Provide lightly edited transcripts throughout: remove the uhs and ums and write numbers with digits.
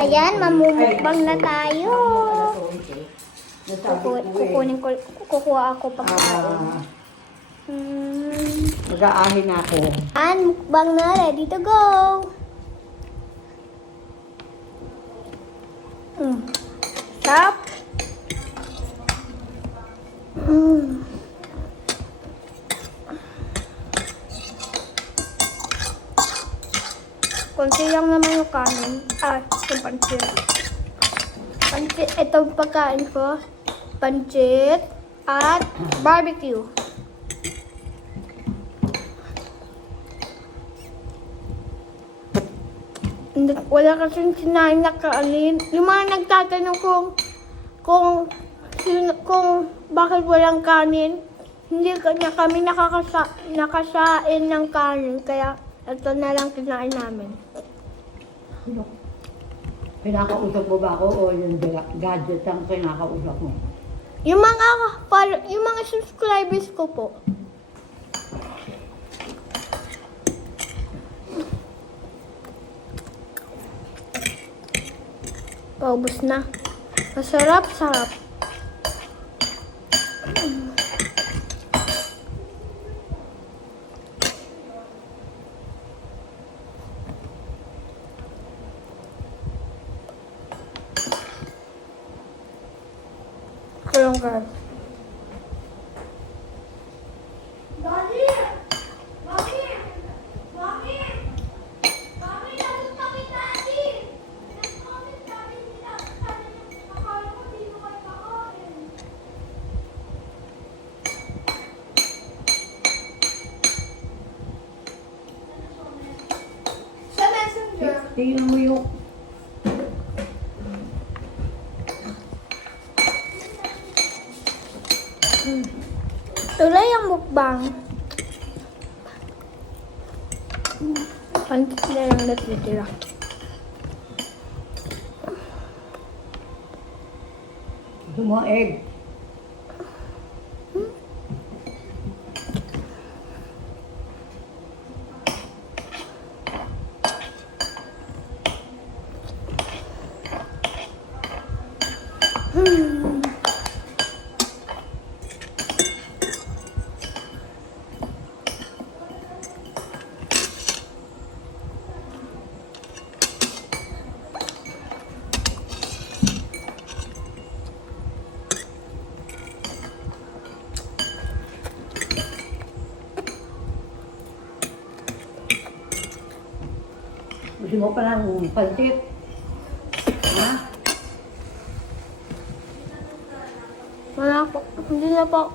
Ayan, mamumukbang na tayo. Kukuha ako pagkain. Mag-aahin ako. Ayan, mukbang na. Ready to go. Stop. Konti lang naman yung kanin. Yung pancit. Itong pagkain ko. Pancit at barbecue. Wala kasing sinain na kanin. Yung mga nagtatanong kung bakit walang kanin, hindi kanya kami nakasain ng kanin. Kaya ito na lang kinain namin. Pinakausap mo ba ako o yung gadget ang pinakausap mo? Yung mga subscribers ko po. Paubos na. Masarap, sarap. Kaya guys. Daddy! Mami! Mami! Mami, nandun kami, Daddy! Nag-comment kami nila. Sabi niya, akala ko dito kayo kakain. Sa messenger. Tingnan mo yung... Tuloy ang mukbang. Pantit na lang natitira. Gusto mo egg? Gusto mo pa lang pansit? Ha? Wala po. Hindi na po.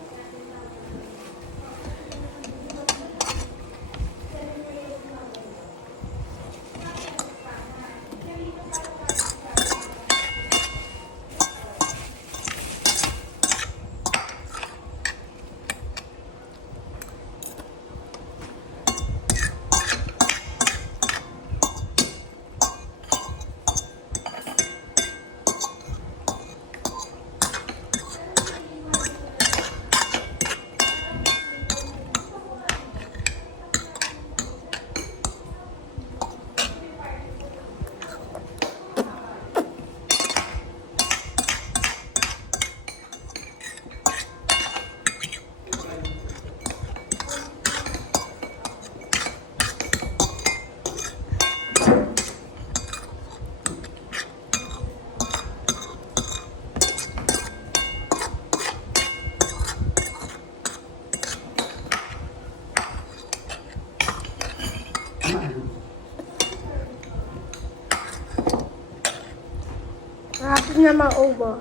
Rapid na maubo.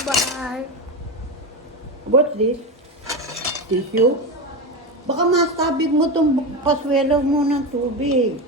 Bye-bye. What's this? Tissue? Baka masabig mo tong paswelo mo ng tubig.